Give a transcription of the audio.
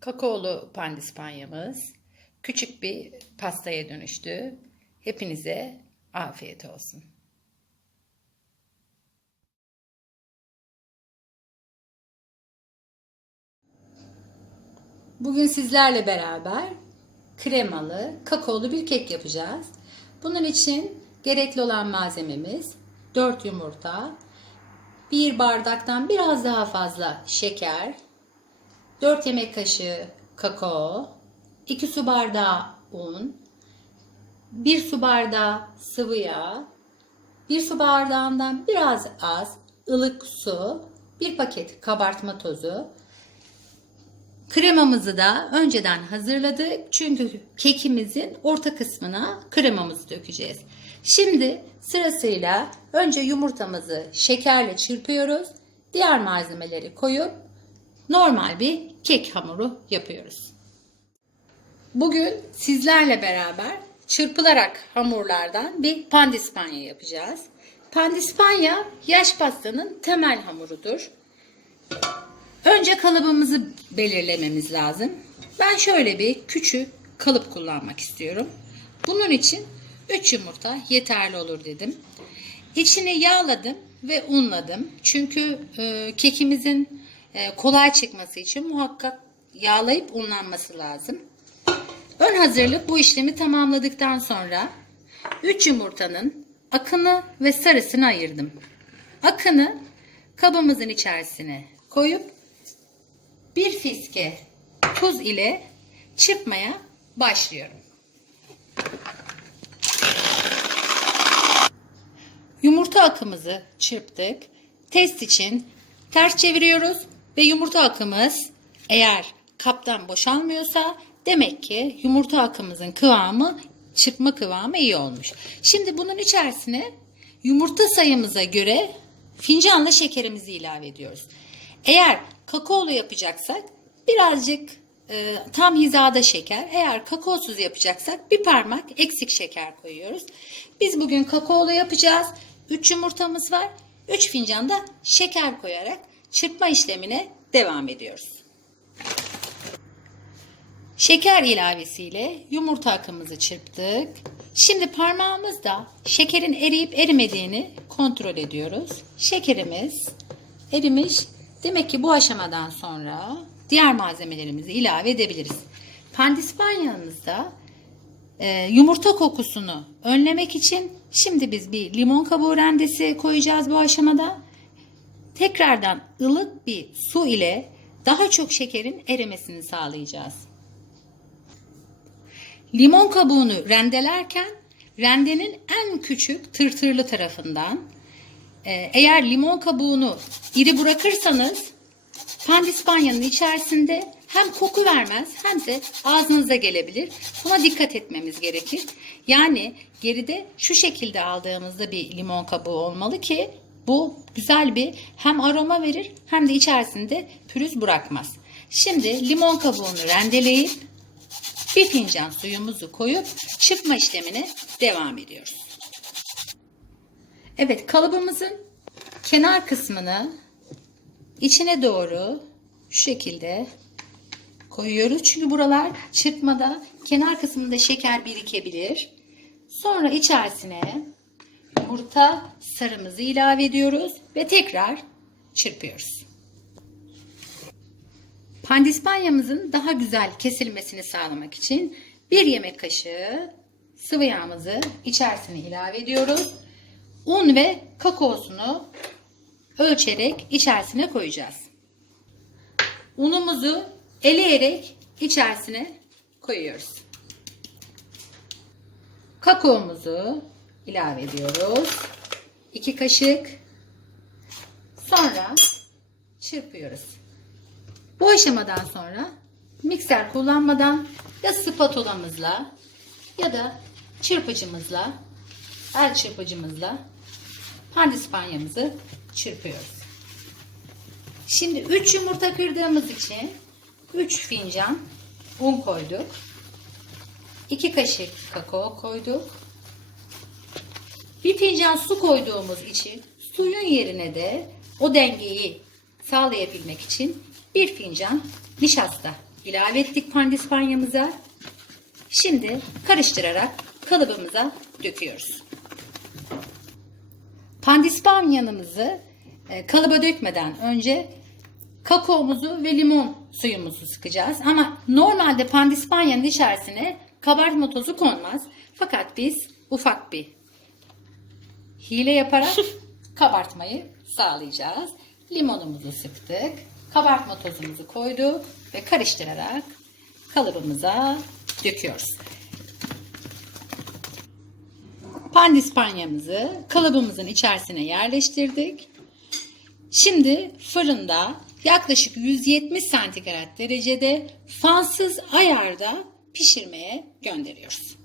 Kakaolu pandispanyamız küçük bir pastaya dönüştü. Hepinize afiyet olsun. Bugün sizlerle beraber kremalı, kakaolu bir kek yapacağız. Bunun için gerekli olan malzememiz 4 yumurta, 1 bardaktan biraz daha fazla şeker, 4 yemek kaşığı kakao, 2 su bardağı un, 1 su bardağı sıvı yağ, 1 su bardağından biraz az ılık su, 1 paket kabartma tozu, Kremamızı da önceden hazırladık. Çünkü kekimizin orta kısmına kremamızı dökeceğiz. Şimdi sırasıyla önce yumurtamızı şekerle çırpıyoruz. Diğer malzemeleri koyup normal bir kek hamuru yapıyoruz. Bugün sizlerle beraber çırpılarak hamurlardan bir pandispanya yapacağız. Pandispanya yaş pastanın temel hamurudur. Önce kalıbımızı belirlememiz lazım. Ben şöyle bir küçük kalıp kullanmak istiyorum. Bunun için 3 yumurta yeterli olur dedim. İçini yağladım ve unladım. Çünkü e, kekimizin kolay çıkması için muhakkak yağlayıp unlanması lazım. Ön hazırlık bu işlemi tamamladıktan sonra 3 yumurtanın akını ve sarısını ayırdım. Akını kabımızın içerisine koyup bir fiske tuz ile çırpmaya başlıyorum. Yumurta akımızı çırptık. Test için ters çeviriyoruz ve yumurta akımız eğer kaptan boşalmıyorsa demek ki yumurta akımızın kıvamı çırpma kıvamı iyi olmuş. Şimdi bunun içerisine yumurta sayımıza göre fincanla şekerimizi ilave ediyoruz. Eğer kakaolu yapacaksak birazcık e, tam hizada şeker. Eğer kakaosuz yapacaksak bir parmak eksik şeker koyuyoruz. Biz bugün kakaolu yapacağız. 3 yumurtamız var. 3 fincan da şeker koyarak çırpma işlemine devam ediyoruz. Şeker ilavesiyle yumurta akımızı çırptık. Şimdi parmağımızda şekerin eriyip erimediğini kontrol ediyoruz. Şekerimiz erimiş. Demek ki bu aşamadan sonra diğer malzemelerimizi ilave edebiliriz. Pandispanyamızda e, yumurta kokusunu önlemek için şimdi biz bir limon kabuğu rendesi koyacağız bu aşamada. Tekrardan ılık bir su ile daha çok şekerin erimesini sağlayacağız. Limon kabuğunu rendelerken rendenin en küçük tırtırlı tarafından e, eğer limon kabuğunu iri bırakırsanız pandispanyanın içerisinde hem koku vermez hem de ağzınıza gelebilir. Buna dikkat etmemiz gerekir. Yani geride şu şekilde aldığımızda bir limon kabuğu olmalı ki bu güzel bir hem aroma verir hem de içerisinde pürüz bırakmaz. Şimdi limon kabuğunu rendeleyip bir fincan suyumuzu koyup çırpma işlemine devam ediyoruz. Evet kalıbımızın kenar kısmını içine doğru şu şekilde koyuyoruz. Çünkü buralar çırpmada kenar kısmında şeker birikebilir. Sonra içerisine yumurta sarımızı ilave ediyoruz ve tekrar çırpıyoruz. Pandispanyamızın daha güzel kesilmesini sağlamak için bir yemek kaşığı sıvı yağımızı içerisine ilave ediyoruz. Un ve kakaosunu ölçerek içerisine koyacağız. Unumuzu eleyerek içerisine koyuyoruz. Kakaomuzu ilave ediyoruz. 2 kaşık. Sonra çırpıyoruz. Bu aşamadan sonra mikser kullanmadan ya spatulamızla ya da çırpıcımızla el çırpıcımızla pandispanyamızı çırpıyoruz. Şimdi 3 yumurta kırdığımız için 3 fincan un koyduk. 2 kaşık kakao koyduk. Bir fincan su koyduğumuz için suyun yerine de o dengeyi sağlayabilmek için bir fincan nişasta ilave ettik pandispanyamıza. Şimdi karıştırarak kalıbımıza döküyoruz. Pandispanyanımızı e, kalıba dökmeden önce kakaomuzu ve limon suyumuzu sıkacağız. Ama normalde pandispanyanın içerisine kabartma tozu konmaz. Fakat biz ufak bir hile yaparak kabartmayı sağlayacağız. Limonumuzu sıktık. Kabartma tozumuzu koyduk ve karıştırarak kalıbımıza döküyoruz. Pandispanyamızı kalıbımızın içerisine yerleştirdik. Şimdi fırında yaklaşık 170 santigrat derecede fansız ayarda pişirmeye gönderiyoruz.